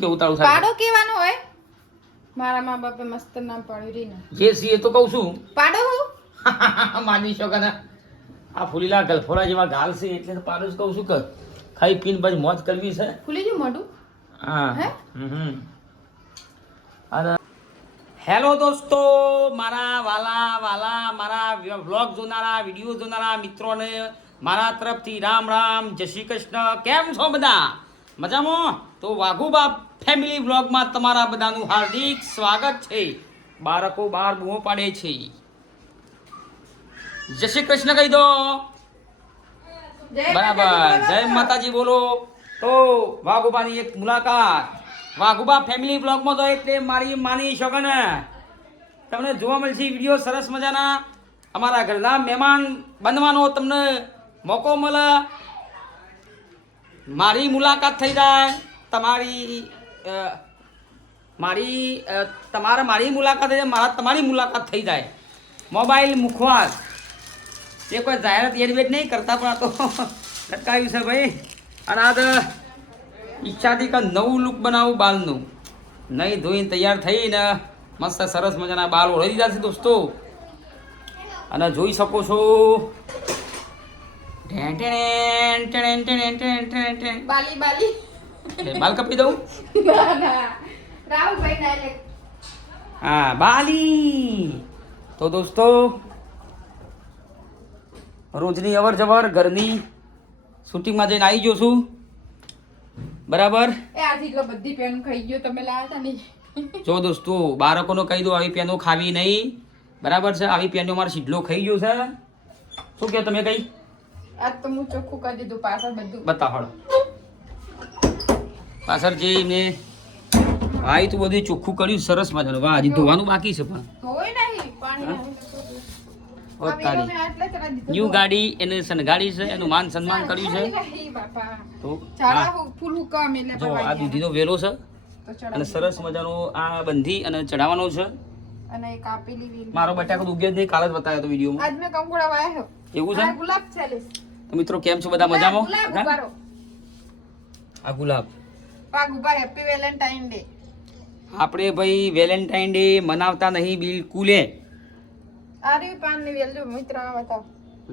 કેવું તારું સાહેબ પાડો કેવાનો હોય? મારા મા બાપે મસ્ત નામ પાડ્યું રી ને. જે સી એ તો કહું છું પાડો હું? માની શકો ને આ ફૂલીલા ગલફોડા જેવા ગાલ છે એટલે તો પાડો જ કહું છું કે ખાઈ પીને પછી મોજ કરવી છે. ખુલી ગયું મોઢું? હા હે? અને હેલો દોસ્તો, મારા વાલા મારા વ્લોગ જોનારા વિડીયો જોનારા મિત્રોને મારા તરફથી રામ રામ, જય શ્રી કૃષ્ણ. કેમ છો બધા? મજામાં? તો વાઘુબા ફેમિલી વ્લોગમાં તમારા બધાનું હાર્દિક સ્વાગત છે. બાળકો બહાર બૂમો પાડે છે. જય શ્રી કૃષ્ણ કહી દો. બરાબર, જય માતાજી બોલો. તો વાઘુબાની એક મુલાકાત વાઘુબા ફેમિલી બ્લોગમાં તો એટલે મારી માની શકો ને તમને જોવા મળશે વિડીયો સરસ મજાના. અમારા ઘરના મહેમાન બનવાનો તમને મોકો મળે. મારી મુલાકાત થઈ જાય, મારી મુલાકાત થઈ જાય, તમારી મુલાકાત થઈ જાય. મોબાઈલ મુખવાસ એ કોઈ જાહેરાત એડવેટ નહીં કરતા, પણ આ તો લટકાવ્યું છે ભાઈ. અને આ તો ઈચ્છાથી કે નવું લુક બનાવું બાલનું. નહીં ધોઈને તૈયાર થઈને મસ્ત સરસ મજાના બાલ ઓળવી દીધા છે દોસ્તો. અને જોઈ શકો છો બાલી બાલ કપી દઉં. ના ના રાહુલભાઈ ડાયરેક્ટ. હા, બાલી. તો દોસ્તો રોજની અવર જવર ઘરની શૂટિંગમાં જઈને આવી ગયો છું. બરાબર. એ આજે એટલો બધી પેન ખાઈ ગયો તમે લાયા હતા ને. જો દોસ્તો બાળકોને કહી દો આવી પેનો ખાવી નહીં. બરાબર છે? આવી પેનો મારો સીધલો ખાઈ ગયો છે. શું કહો તમે? કઈ આજ તો હું ચોખ્ખું કરી દીધું પાછળ બધું. બતાવો પાછળ જે મેં ભાઈ તું બધું ચોખ્ખું કર્યું સરસ મજાનું. વાહ, હજી ધોવાનું બાકી છે પણ હોય નહીં પાણી ન્યુ ગાડી એને સનગાડી છે, એનું માન સન્માન કર્યું છે. તો જો આ દૂધીનો વેલો છે અને સરસ મજાનો આ બંધી અને ચડાવવાનો છે. અને કાપેલી વેલ મારો બટાકો ઉગ્યો જ નહીં, કાલ જ બતાવ્યો તો વિડીયોમાં. આજ મેં કંકુડા વાયા છે. એવું છે? ગુલાબ છે. તો મિત્રો કેમ છો બધા? મજામાં? ગુલાબ ઉભારો. આ ગુલાબ પાગ ઉભા. Happy Valentine day. આપણે ભાઈ વેલેન્ટાઇન ડે મનાવતા નહીં બિલકુલે. આરે પાન ની વેલ જો મિત્ર આ બતાવ.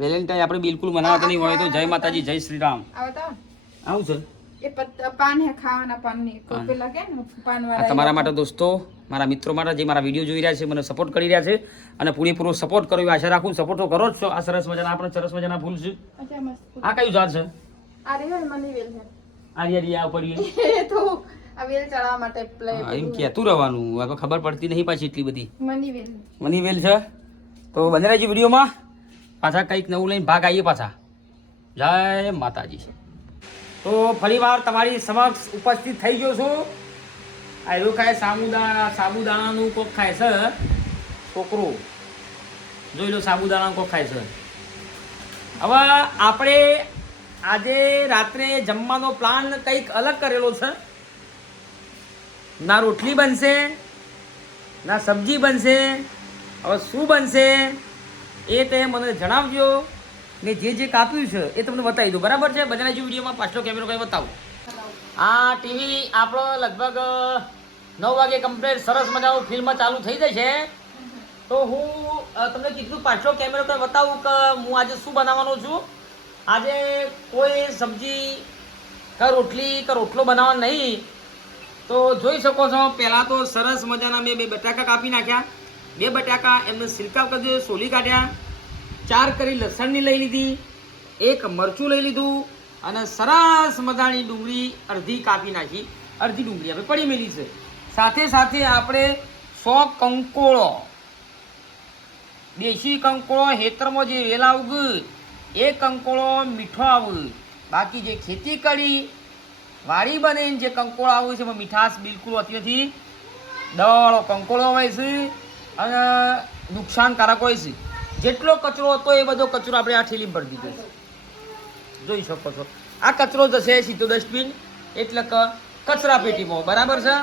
વેલેન્ટાઇન આપણે બિલકુલ મનાવતા નહીં હોય તો જય માતાજી, જય શ્રી રામ. આ બતાવ. આવું છે એ પાન હે ખાવાના પાન ની કોઈ પેલા કે ને પાન આ વાળા. તમારા માટે દોસ્તો, મારા મિત્રો માટે જે મારા વિડીયો જોઈ રહ્યા છે, મને સપોર્ટ કરી રહ્યા છે અને પૂરેપૂરો સપોર્ટ કરો એવી આશા રાખું. સપોર્ટ તો કરો જ છો. આ સરસ મજાના આપણે સરસ મજાના ફૂલ છે. અચ્છા મસ્ત. આ કયું ઝાડ છે? આરે હોય મની વેલ છે. આ ઉપર એ તો આ વેલ ચડાવવા માટે પ્લે. એમ કહેતું રહેવાનું. આ તો ખબર પડતી નહીં પાછી એટલી બધી. મની વેલ. મની વેલ છે. તો બને રહેજો વિડીયોમાં. પાછા કંઈક નવું લઈને ભાગ આવીએ પાછા. જય માતાજી. તો ફરીવાર તમારી સમક્ષ ઉપસ્થિત થઈ ગયો છું. આ એવું ખાય સાબુદાણાનું કોક ખાય છે છોકરો. જોઈ લો, સાબુદાણાનું કોક ખાય છે. હવે આપણે આજે રાત્રે જમવાનો પ્લાન કંઈક અલગ કરેલો છે. ના રોટલી બનશે ના સબ્જી બનશે. હવે શું બનશે એ તે મને જણાવજો. ને જે કાપ્યું છે એ તમને બતાવી દઉં. બરાબર છે? બધાના જે વિડીયોમાં પાછલો કેમેરો કંઈ બતાવું. આ ટીવી આપણો લગભગ 9 વાગે કમ્પ્લીટ સરસ મજાનું ફિલ્મ ચાલુ થઈ જશે. તો હું તમને કીધું પાછલો કેમેરો કંઈ બતાવું કે હું આજે શું બનાવવાનો છું. આજે કોઈ સબ્જી કે રોટલી કે રોટલો બનાવવાનો નહીં. તો જોઈ શકો છો પહેલાં તો સરસ મજાના મેં 2 બટાકા કાપી નાખ્યા. 2 બટાકા એમને સિલકા કરી દીધું, સોલી કાઢ્યા. 4 કરી લસણની લઈ લીધી. 1 મરચું લઈ લીધું અને સરસ મજાની ડુંગળી અડધી કાપી નાખી. અડધી ડુંગળી આપણે પડી મેલી છે. સાથે સાથે આપણે 100 કંકોળો, દેશી કંકોળો હેતરમાં જે વેલા ઉગ એ કંકોળો મીઠો આવું. બાકી જે ખેતી કરી વાડી બને જે કંકોળો આવું છે એમાં મીઠાશ બિલકુલ હોતી નથી. દળો કંકોળો હોય છે અને નુકસાનકારક હોય છે. જેટલો કચરો હતો એ બધો કચરો આપણે આ ઠેલી ભરી દીધો છે. જોઈ શકો છો આ કચરો જશે સીધો ડસ્ટબિન એટલે કે કચરા પેટીમાં. બરાબર છે?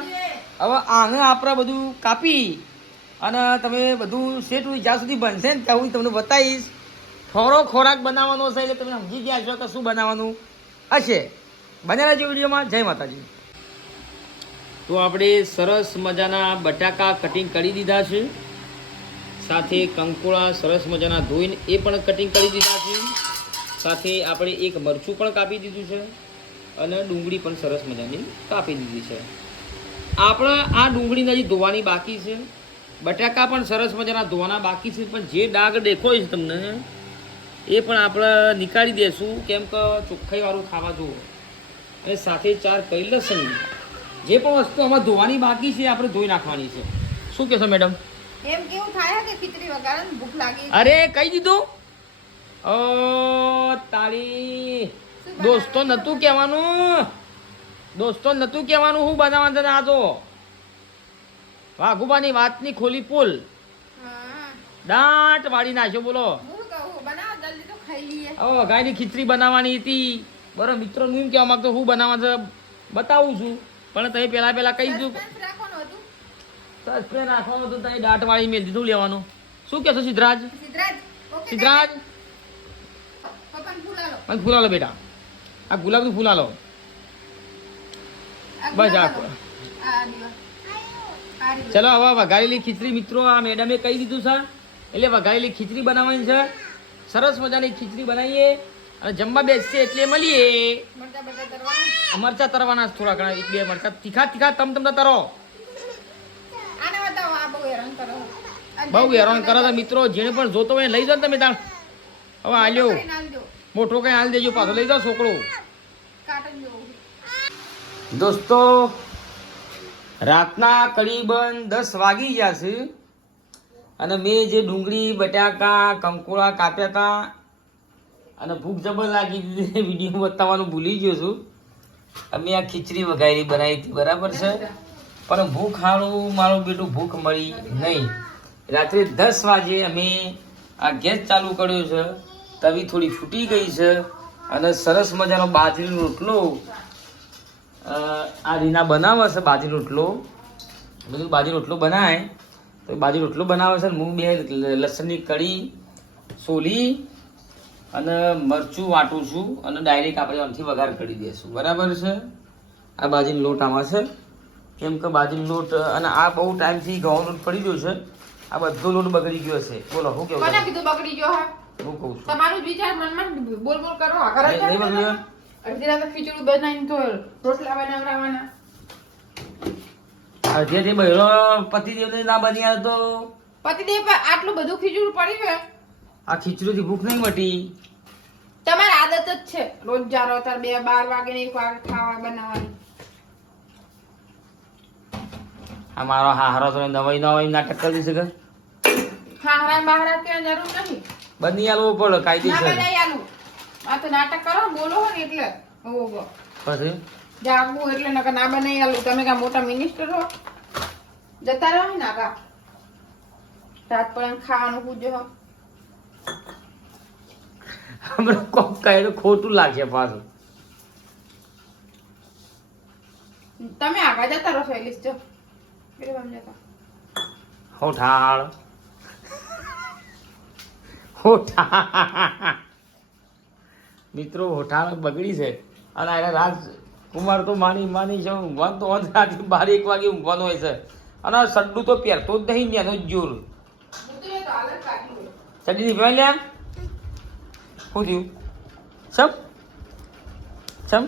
હવે આને આપણે બધું કાપી અને તમે બધું સેટ જ્યાં સુધી બનશે ને ત્યાં હું તમને બતાવીશ. થોડો ખોરાક બનાવવાનો છે એટલે તમે સમજી ગયા છો કે શું બનાવવાનું હશે. બનેલા જે વિડીયોમાં. જય માતાજી. તો આપણે સરસ મજાના બટાકા કટિંગ કરી દીધા છે, સાથે કંકોડા સરસ મજાના ધોઈને એ પણ કટિંગ કરી દીધા છે, સાથે આપણે એક મરચું પણ કાપી દીધું છે અને ડુંગળી પણ સરસ મજાની કાપી દીધી છે. આપણે આ ડુંગળીને હજી ધોવાની બાકી છે, બટાકા પણ સરસ મજાના ધોવાના બાકી છે, પણ જે ડાઘ દેખાય છે તમને એ પણ આપણે નીકાળી દઈશું, કેમ કે ચોખ્ખાઈવાળું ખાવા જુઓ. અને સાથે 4 કઈ લસણ, જે પણ વસ્તુ આમાં ધોવાની બાકી છે આપણે ધોઈ નાખવાની છે. શું કહેશો મેડમ? એમ કેવું થાય કે ખીચડી વગાડે ને ભૂખ લાગી? અરે કહી દીધું. ઓ તારી દોસ્તો નતું કહેવાનું, દોસ્તો નતું કહેવાનું હું બનાવવાનું છે. આ તો વાઘુબાની વાતની ખોલી પુલ હા દાંત વાળી નાખ્યો. બોલો હું કહું બનાવો જલ્દી તો ખાઈ લઈએ. હવે ગાયની ખીચડી બનાવવાની હતી. બરાબર મિત્રો, હું એમ કહેવા માંગતો હું બનાવવા છે બતાવું છું, પણ તમે પહેલા કહી દીધું. સસ્પેન્સ રાખવાનું હતું. સ્પ્રે નાખવાનું હતું, તમે દાંત વાળી મેં દીધું લેવાનું. શું કહેશો સિદ્ધરાજ? સિદ્ધરાજ ઓકે સિદ્ધરાજ પપ્પાને ફૂલાલો. મને ફૂલ આલો બેટા, આ ગુલાબનું ફૂલ આલો. બસ આ આ દીવા આ દીવા. ચલો હવે વઘારેલી ખીચડી મિત્રો આ મેડમે કહી દીધું છે, એટલે વઘારેલી ખીચડી બનાવવાની છે. સરસ મજાની ખીચડી બનાવીએ અને જમવા બેસીએ એટલે મળીએ. મરચા બધા તરવાના. મરચા તરવાના છે થોડા ઘણા, 1-2 મરચા તીખા તમ તરો. આને બતાવો, આ બહુ હેરાન કરો. બહુ હેરાન કરો તો મિત્રો, જેને પણ જોતો હોય લઈ જાઓ ને તમે તાર. હવે આલ્યો કરીને આલજો. મોટો કઈ હાલ દેજો, પાછો લઈ જાઓ છોકરો. કાટન જેવું. દોસ્તો રાતના કરીબન 10 વાગી ગયા છે અને મેં જે ડુંગળી બટાકા કંકોડા કાપ્યા હતા અને ભૂખ જબર લાગી દીધી, વિડીયો બતાવવાનું ભૂલી ગયો છું. અમે આ ખીચડી વઘારી બનાવી હતી બરાબર છે, પણ ભૂખ હારું મારું બેટું ભૂખ મળી નહીં. રાત્રે 10 વાગે અમે આ ગેસ ચાલુ કર્યો છે, તવી થોડી ફૂટી ગઈ છે અને સરસ મજાનો બાજરીનો રોટલો આ રીના બનાવે છે. બાજરી રોટલો બધું બાજરી રોટલો બનાવે તો બાજરી રોટલો બનાવે છે. હું 2 લસણની કળી સોલી અને મરચું વાટું છું અને ડાયરેક્ટ આપણે આમથી વઘાર કરી દઈશું બરાબર છે. આ બાજરીનો લોટ આમાં છે, કેમ કે બાજરીનો લોટ અને આ બહુ ટાઈમથી ઘઉંનો લોટ પડી ગયો છે, આ બધો લોટ બગડી ગયો છે. બોલો શું કેવું? કોને કીધું બગડી ગયો? હા હું કહું છું તમારું જ વિચાર મનમાં બોલ કરો. આ ઘરે નહીં બગડ્યો. અડધી રાતે ખીચડી બનાવીને તો રોટલા બનાવવાના. જે તે બહેરો પતિદેવને ના બની આવે તો પતિદેવ પર આટલું બધું ખીચડું પડી છે. આ ખીચડીથી ભૂખ નહીં મટી. તમારી આદત જ છે રોજ જારો તાર 12 વાગે ને 1 વાગે ખાવા બનાવવાની. આ મારો હારો તો નવાઈ નાટક કરી શકે. હારા બહારા કે જરૂર નહીં. બની આલવો પડે ના કાયદેસર. બનાવી આલું. આ તો નાટક કરો બોલો હો ને એટલે ઓહો પછી જાગવું એટલે નકર ના બનાવી આલું. તમે કા મોટા મિનિસ્ટર હો, જતા રહો ને કા રાત પડે ખાવાનું પૂછજો હો. હમણાં કોક કહે તો ખોટું લાગે પાછું. તમે આગળ જતા રહો શૈલેષ જો બેરવામ જતા. હોઠાળ હોઠાળ મિત્રો હોઠાળ બગડી છે અને આ રાજકુમાર તો માની છે ઊંઘવાનું તો રાતે 12-1 વાગે ઊંઘવાનું હોય છે અને સડ્ડું તો પહેરતો જ નહીં ને એનો જ જોર. હું તો એ તો હાલત કાઢી હોય. સડી ની પહેલા લ્યા શું થયું? સમ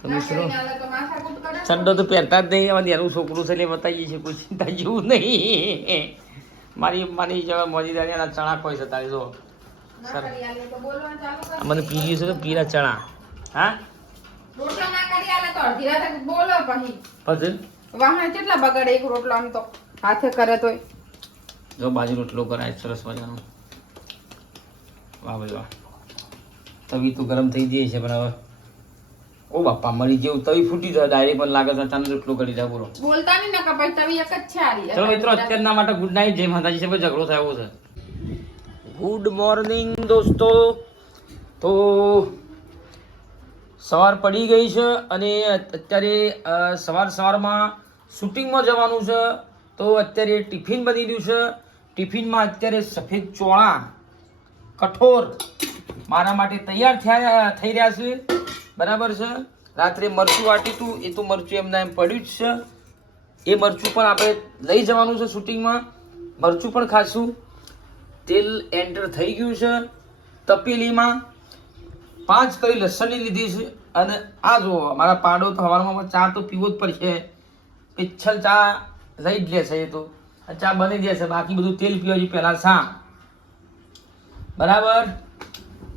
તો ના મિત્રો કરીને આલે તો માથાકૂટ કરે. સડ્ડો તો પહેરતા જ નહીં, અને એનું છોકરું છે એટલે બતાવીએ છીએ, કોઈ ચિંતા જેવું નહીં. મારી જવા મોજીદારી એના ચણા કોઈ છે તારી જો ના સર કરી આલે તો બોલવાનું ચાલુ કર. મને પીર્યું છે તો પીરા ચણા. હા રોટલો ના કરી આલે તો અડધી રાતે બોલો પછી. પછી વાહણ કેટલા બગાડે એક રોટલો આમ તો હાથે કરે તોય. જો બાજુ રોટલો કરાય સરસ મજાનો. વાહ ભાઈ વાહ. તવી તો ગરમ થઈ જાય છે પણ હવે ઓ બાપા મરી જેવું તવી ફૂટી જાય ડાયરેક્ટ મને લાગે છે અચાનક રોટલો કરી જાય. બોલો બોલતા નહીં નકર પછી તવી એક જ છે આરી. ચલો મિત્રો અત્યારના માટે ગુડ નાઇટ, જય માતાજી. છે ઝઘડો થયો છે. ગુડ મોર્નિંગ દોસ્તો. તો સવાર પડી ગઈ છે અને અત્યારે સવારમાં શૂટિંગમાં જવાનું છે, તો અત્યારે ટિફિન બની રહ્યું છે. ટિફિનમાં અત્યારે સફેદ ચોળા કઠોર મારા માટે તૈયાર થઈ રહ્યા છે. બરાબર છે. રાત્રે મરચું વાટ્યું હતું, એ તો મરચું એમના એમ પડ્યું જ છે. એ મરચું પણ આપણે લઈ જવાનું છે શૂટિંગમાં. મરચું પણ ખાશું. તેલ એન્ટર થઈ ગયું છે તપેલીમાં. 5 કળી લસણની લીધી છે. અને આ જુઓ, મારા પાડો તો સવારમાં ચા તો પીવો જ પડશે. પિચ્છલ ચા લઈ જ લે છે. એ તો ચા બની જશે, બાકી બધું તેલ પીવા જોઈએ પહેલા શા. બરાબર.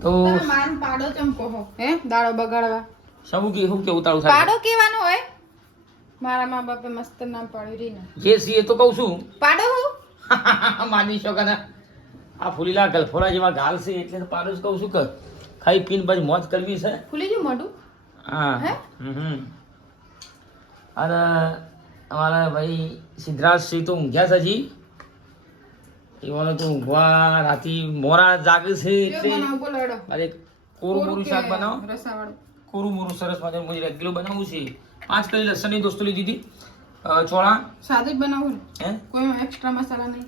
તો તમે મારું પાડો ચમકો હો હે દાડો બગાડવા. શું કે ઉતાળું થાય પાડો કેવાનો હોય? મારા મા બાપે મસ્ત નામ પાડ્યું રીને. જે સી એ તો કહું છું. પાડો હું માની શકો ને, આ ફૂલીલા ગલફોડા જેવા ગાલ છે એટલે તો પાડો જ કહું છું કે ખાઈ પીને પછી મોજ કરવી છે. ફૂલી ગયું મોઢું. હા. અને અમારા ભાઈ સિદ્ધરાજ સિંહ તો ઊંઘ્યા છે હજી. એવાનો તો ઊંઘવા રાતી મોરા જાગે છે એટલે અરે કોરું મોરું શાક બનાવો. રસાવાળું કોરું મોરું સરસ મજાનું મુજે રેગ્યુલર બનાવવું છે. 5 કળી લસણની દોસ્તો લીધી હતી. ચોળા સાદું જ બનાવું હે, કોઈ એક્સ્ટ્રા મસાલા નહીં.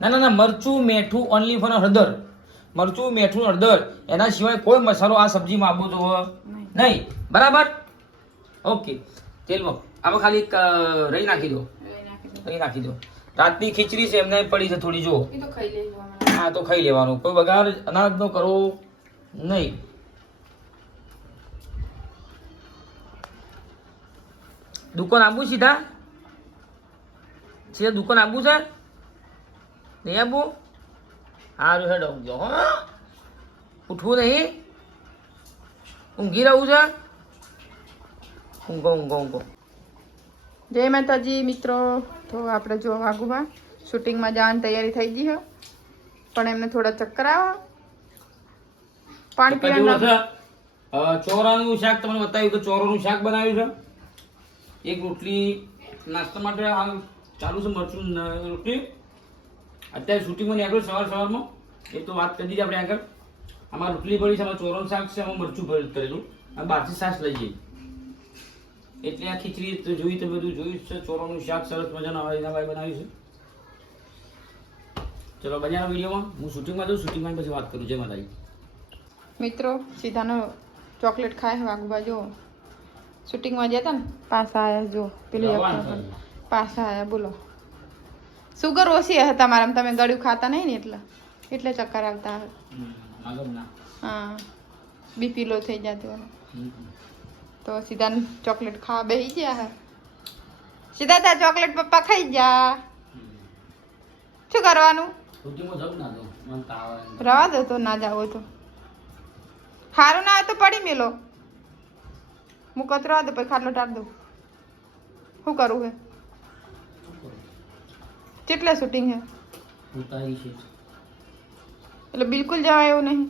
ના મરચું મીઠું ઓનલી ફોર હળદર. મરચું મીઠું હળદર, એના સિવાય કોઈ મસાલો આ સબ્જીમાં આપવો તો નહીં. બરાબર. ઓકે. તેલમાં આમાં ખાલી રહી નાખી દો. રહી નાખી દો. રાતની ખીચડી છે એમને પડી છે થોડી, જો એ તો ખાઈ લેવાનું. હા તો ખાઈ લેવાનું. કોઈ વઘાર અનાજનો કરવો નહીં. દુકાન આબુ સીધા દુકાન આબુ છે નહીં આબુ? સારું હેડો ઊંઘજો હો. ઉઠવું નહીં, ઊંઘી રહું છે. ઊંઘો. જય માતાજી મિત્રો. તો આપણે જો વાઘુબા શૂટિંગમાં જવાની તૈયારી થઈ ગઈ છે, પણ એમને થોડા ચક્કર આવે. પાણી પીવાનું. ચોરાનું શાક તમને બતાવ્યું કે ચોરાનું શાક બનાવ્યું છે. એક રોટલી નાસ્તા માટે હાલ ચાલુ છે. મરચું રોટલી અત્યારે શૂટિંગમાં નીકળ્યું સવારમાં. એ તો વાત કરી દીધી આપણે આગળ. આમાં રોટલી પડી છે, આમાં ચોરાનું શાક છે, આમાં મરચું કરેલું અને બહારથી છાશ લઈ જઈએ. એટલે આ ખીચડી તો જોઈ તો બધું જોયું છે. ચોરાનું શાક સરસ મજાનું એના ભાઈ બનાવ્યું છે. ચલો બજારના વિડીયોમાં હું શૂટિંગમાં જાઉં. શૂટિંગમાં પછી વાત કરું. જય માતાજી મિત્રો. સીધાનો ચોકલેટ ખાય વાઘુબા. જો શૂટિંગમાં ગયા હતા ને, પાછા આવ્યા. જો પેલું પાછા આવ્યા. બોલો, સુગર ઓછી હશે તમારામાં, તમે ગળ્યું ખાતા નહીં ને એટલે ચક્કર આવતા હશે. હા, બીપી લો થઈ જતું. તો સીધા ચોકલેટ ખાવા બેસી ગયા હે. સીધા તા ચોકલેટ પપ્પા ખાઈ જા. શું કરવાનું? રવા દો તો ના જાવ તો. સારું ના આવે તો પડી મેલો. હું કચરો દો પછી ખાટલો ટાળ દઉં. શું કરવું હે? કેટલા શૂટિંગ હે? એટલે બિલકુલ જવાય એવું નહીં.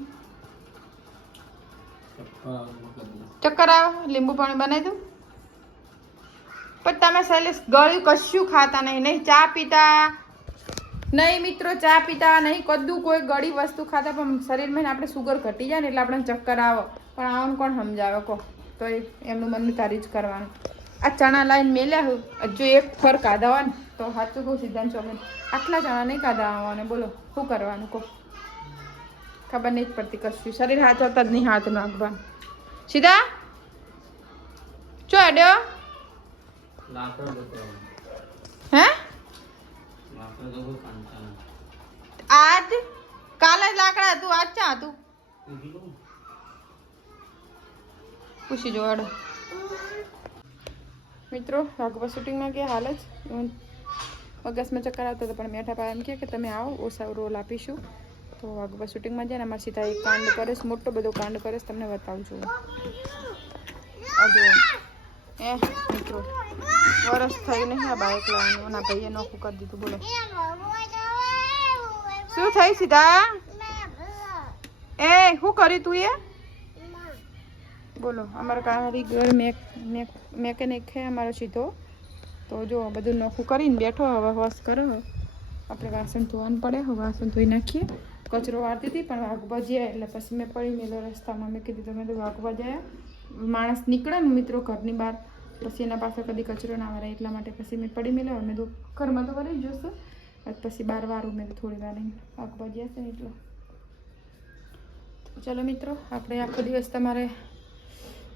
ચક્કર આવે? લીંબુ પાણી બનાવી દઉં? પણ તમે શૈલેષ ગળ્યું કશું ખાતા નહીં ચા પીતા નહીં મિત્રો, ચા પીતા નહીં, કદું કોઈ ગળી વસ્તુ ખાતા, પણ શરીરમાં આપણે સુગર ઘટી જાય ને એટલે આપણે ચક્કર આવે. પણ આવું કોણ સમજાવે કહો? તો એમનું મનનું તારી જ કરવાનું. આ ચણા લાઈન મેલ્યા હું હજુ એક ફર કાઢા હોય ને તો સાચું કહું સિદ્ધાંત ચોકલેટ આટલા ચણા નહીં કાઢા આવવાને. બોલો શું કરવાનું કહો? ખબર નહીં જ પડતી કશું. શરીર હાચવતા જ નહીં હાથ નાખવાનું. સીધા ચો અડ્યો હે? આજ કાલે લાકડા હતું, આજ ચા હતું? પૂછી જો અડો. મિત્રો વાઘુબા શૂટિંગમાં ગયા હાલ જ. મગજમાં ચક્કર આવતા હતા પણ મેઠા પા એમ કે તમે આવો ઓછા રોલ આપીશું. તો વાઘુબા શૂટિંગમાં જાય ને અમારે સીધા એક કાંડ કરે છે, મોટો બધો કાંડ કરે છે, તમને બતાવું છું. એ મિત્રો વરસ થઈ નહીં આ બાઇક લાવવાનું. એના ભાઈએ નોખું કરી દીધું. બોલો શું થઈ સીધા? એ શું કર્યું તું એ? બોલો અમારા કારીગર મેકેનિક છે અમારો સીધો. તો જો બધું નોખું કરીને બેઠો. હવે વોશ કરો. આપણે વાસણ ધોવાનું પડે. હવે વાસણ ધોઈ નાખીએ. કચરો વાળતી હતી પણ વાઘુબા જ્યાં એટલે પછી મેં પડી મેલો રસ્તામાં. મેં કીધું તમે તો વાઘુબા જાય. માણસ નીકળે ને મિત્રો ઘરની બહાર પછી એના પાસે કદી કચરો ના વાળે એટલા માટે પછી મેં પડી મેલો. મેં તો ઘરમાં તો વળી જોશે પછી 12 વારું મેં થોડી વાર વાઘુબા જ્યાં છે ને એટલો. તો ચલો મિત્રો, આપણે આખો દિવસ તમારે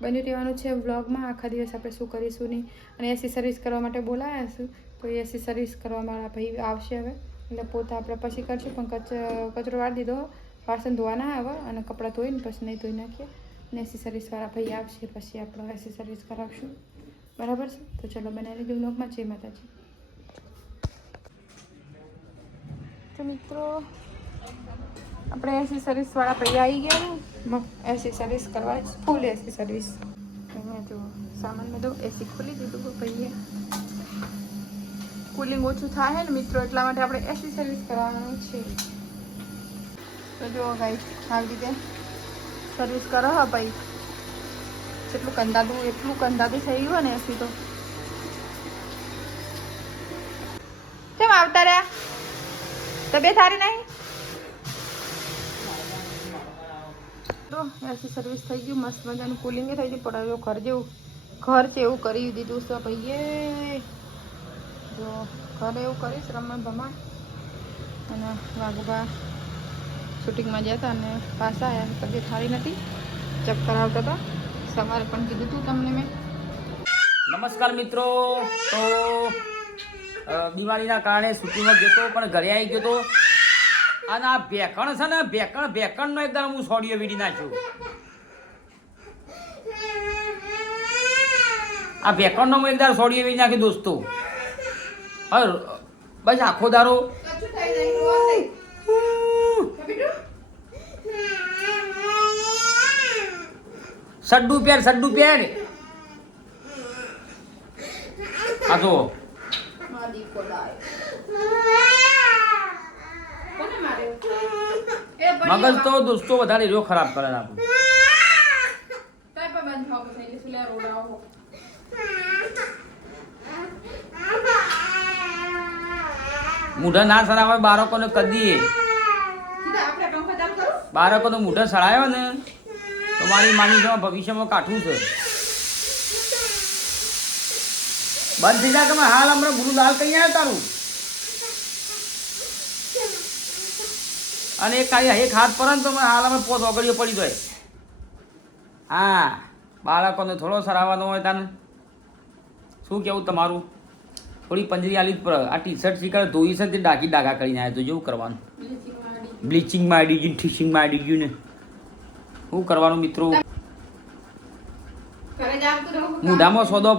બની રહેવાનું છે વ્લોગમાં. આખા દિવસ આપણે શું કરીશું નહીં. અને એસી સર્વિસ કરવા માટે બોલાયા છું, તો એસી સર્વિસ કરવાવાળા ભાઈ આવશે હવે, એટલે પોતા આપણે પછી કરશું. પણ કચરો વાળી દીધો, વાસણ ધોવા ના આવે અને કપડાં ધોઈને પછી નહીં ધોઈ નાખીએ. અને એસી સર્વિસવાળા ભાઈ આવશે પછી આપણે એસી સર્વિસ કરાવશું. બરાબર છે? તો ચલો બનાવી લીધું વ્લોગમાં. જય માતાજી. તો મિત્રો, આપણે એસી સર્વિસવાળા ભાઈ આવી ગયા. એસી સર્વિસ કરવા, ફૂલ એસી સર્વિસ. અહીંયા જો સામાન બધું એસી ખોલી દીધું ભાઈએ. કુલિંગ ઓછું થાય ને મિત્રો, એટલા માટે આપણે એસી સર્વિસ કરવાનું છે. તો જો ગાઈસ, આવી રીતે સર્વિસ કરો હા ભાઈ. જેટલું કંદાતું થઈ ગયું ને એસી તો. કેમ આવતા રહ્યા? તબિયત સારી નહીં? તો એસી સર્વિસ થઈ ગયું, મસ્ત મજાનું કુલિંગ થઈ ગયું. પણ હવે ઘર છે એવું કરી દીધું છે ભાઈએ. જો ઘરે એવું કરીશ, રમણ ભમણ. અને વાઘુબા શૂટિંગમાં ગયા હતા અને પાછા આવ્યા. તબિયત સારી નથી, ચક્કર આવતા હતા. સવારે પણ કીધું હતું તમને મેં. નમસ્કાર મિત્રો. તો દિવાળીના કારણે શૂટિંગમાં ગયો હતો, પણ ઘરે આવી ગયો હતો. અને આ ભેકણ છે ને, ભેકણનો એકદમ હું સોડિયો વીડી નાખ્યો. આ ભેકણનો હું એકદમ સોડિયો વીડી નાખ્યો દોસ્તો. હવે બસ આખો દારો સડ્ડુ પેર આ તો મગજ તો દોસ્તો વધારે રહ્યો ખરાબ કરે આપણું. મૂઢા ના સરાવે બાળકોને કદીએ. બાળકોને મૂઢા સડાયો ને તો મારી માની ભવિષ્યમાં કાઠું છે. બંધ થઈ જાય કે હાલ હમણાં ગુરુ દાલ કઈ આવ્યો તારું. અને એક હાથ પર તો હાલ અમે પોત ઓગળીઓ પડી જાય. હા, બાળકોને થોડો સરાવવાનો હોય તાને. શું કેવું તમારું? થોડી પંજરી આલી પર આ ટી શર્ટ શીખર ધોઈ છે તે ડાઘા કરીને આવ્યો તો જેવું કરવાનું. બ્લીચિંગમાં આડી ગયું, ઠીસિંગમાં આડી ગયું ને શું કરવાનું મિત્રો? મૂઢામાં સોદો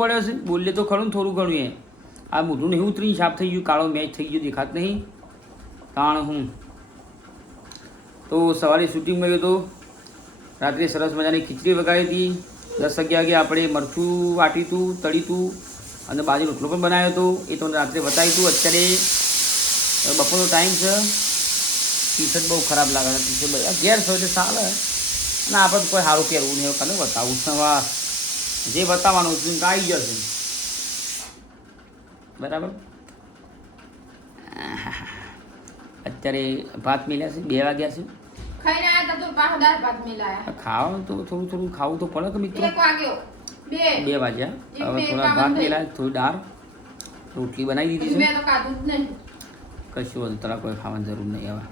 પડ્યો છે, બોલીએ તો ખરું થોડું ઘણું. એ આ મૂઢું નહીં ઉતરી સાફ થઈ ગયું, કાળો મેચ થઈ ગયો, દેખાત નહીં તાણ હું. તો સવારે શૂટિંગમાં ગયો તો, રાત્રે સરસ મજાની ખીચડી વગાડી હતી. 10 વાગે આપણે મરચું વાટી હતું, તળી હતું અને બાજુ રોટલો પણ બનાવ્યો હતો. એ તમને રાત્રે બતાવ્યું હતું. અત્યારે બપોરનો ટાઈમ છે. ટી શર્ટ બહુ ખરાબ લાગે છે. ટી શર્ટ ઘેર છો એટલે ચાલે. અને આપણે કોઈ સારું પહેરવું નહીં, કાલે બતાવું સવા જે બતાવવાનું હતું આવી જશે. બરાબર. અત્યારે ભાત મિલ્યા છે, 2 વાગ્યા છે. ખાવાનું તો થોડું ખાવું તો પડે કે મિત્રો. 2 વાગ્યા. હવે થોડા ભાત મિલાય, થોડી દાળ, રોટલી બનાવી દીધી છે. કશું વધુ તરા કોઈ ખાવાની જરૂર નહીં. હવે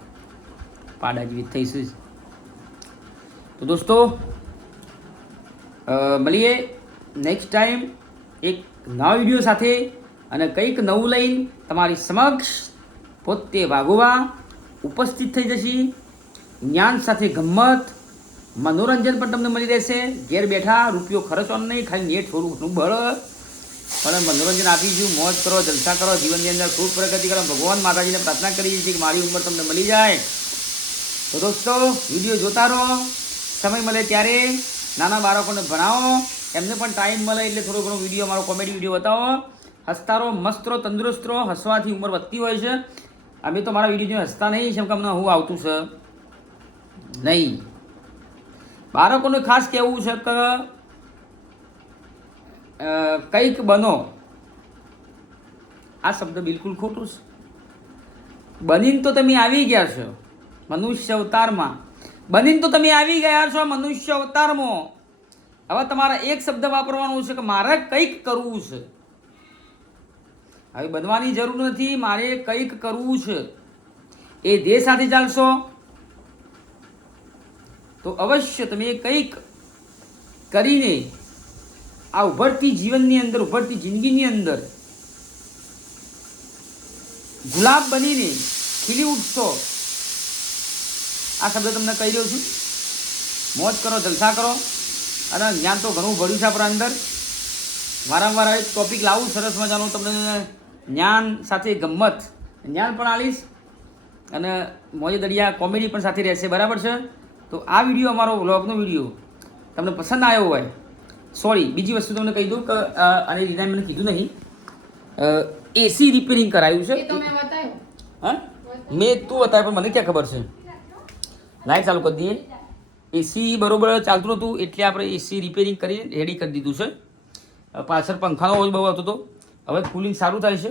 પાડા જેવી થઈશું. તો દોસ્તો મળીએ નેક્સ્ટ ટાઈમ એક નવા વિડીયો સાથે અને કંઈક નવું લઈને તમારી સમક્ષ પોતે વાગોવા ઉપસ્થિત થઈ જશે. જ્ઞાન સાથે ગમ્મત, મનોરંજન પણ તમને મળી રહેશે. ઘેર બેઠા રૂપિયો ખર્ચવાનો નહીં, ખાલી નેટ થોડું ઘણું બળ પણ મનોરંજન આપીશું. મોજ કરો, જલસા કરો, જીવનની અંદર ખૂબ પ્રગતિ કરો. ભગવાન માતાજીને પ્રાર્થના કરીએ છીએ કે મારી ઉંમર તમને મળી જાય. તો દોસ્તો વિડીયો જોતા રહો. સમય મળે ત્યારે નાના બાળકોને ભણાવો, એમને પણ ટાઈમ મળે એટલે થોડો ઘણો વિડીયો, મારો કોમેડી વિડીયો બતાવો. હસતા રહો, મસ્ત રહો, તંદુરસ્ત રહો. હસવાથી ઉંમર વધતી હોય છે. અમે તો મારા વિડીયો હસતા નહીં, જેમ કે અમને હું આવતું છે નહીં. બાળકોને ખાસ કહેવું છે કે કંઈક બનો. આ શબ્દ બિલકુલ ખોટું છે. બનીને તો તમે આવી ગયા છો મનુષ્ય અવતારમાં. બનીને તો તમે આવી ગયા છો મનુષ્ય અવતારમાં. હવે તમારે એક શબ્દ વાપરવાનો છે કે મારે કંઈક કરવું છે. હવે બનવાની જરૂર નથી, મારે કંઈક કરવું છે. એ ધ્યેય સાથે ચાલશો તો અવશ્ય તમે કંઈક કરીને આ ઉભરતી જીવનની અંદર, ઉભરતી જિંદગીની અંદર ગુલાબ બનીને ખીલી ઉઠશો. આ શબ્દ તમને કહી રહ્યો છું. મોજ કરો, જલસા કરો, અને જ્ઞાન તો ઘણું ભર્યું છે આપણા અંદર. વારંવાર એક ટોપિક લાવું સરસ મજાનું, તમને જ્ઞાન સાથે ગમ્મત, જ્ઞાન પણ આલીશ અને મોજે દરિયા કોમેડી પણ સાથે રહેશે. બરાબર છે? તો આ વિડીયો, અમારો વ્લોગનો વિડીયો તમને પસંદ આવ્યો હોય, સોરી બીજી વસ્તુ તમને કહી દઉં કે અને રીના મને કીધું નહીં, એસી રિપેરિંગ કરાયું છે. એ તો મેં બતાવ્યું. હા, મેં તું બતાવ્યું પણ મને ક્યાં ખબર છે. લાઈટ ચાલુ કરી દઈએ. એસી બરોબર ચાલતું નહોતું એટલે આપણે એસી રિપેરિંગ કરી રેડી કરી દીધું છે. પાછળ પંખાનો અવાજ બહુ આવતો હતો. હવે કુલિંગ સારું થાય છે.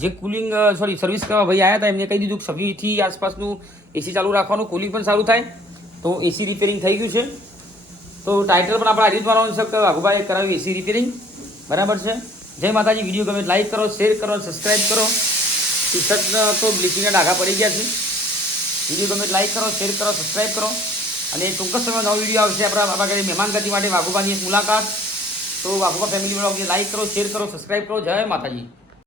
જે કુલિંગ સર્વિસ કરવા ભાઈ આવ્યા હતા એમને કહી દીધું કે 26થી આસપાસનું એસી ચાલુ રાખવાનું, કુલિંગ પણ સારું થાય. તો એસી રિપેરિંગ થઈ ગયું છે. તો ટાઇટલ પણ આપણે આ રીત મારવાનું છે કે વાઘુભાઈએ કરાવ્યું એસી રિપેરિંગ. બરાબર છે? જય માતાજી. વિડીયો ગમે લાઈક કરો, શેર કરો, સબસ્ક્રાઈબ કરો. ટી શર્ટ તો બ્લીચિંગના ડાઘા પડી ગયા છે. વિડીયો ગમે લાઈક કરો, શેર કરો, સબસ્ક્રાઈબ કરો. અને ચોક્કસ સમયમાં નવો વિડીયો આવશે આપણા ઘરે મહેમાન ગતિ માટે વાઘુબાની એક મુલાકાત. તો વાઘુબા ફેમિલી બ્લોગને લાઈક કરો, શેર કરો, સબસ્ક્રાઈબ કરો. જય માતાજી.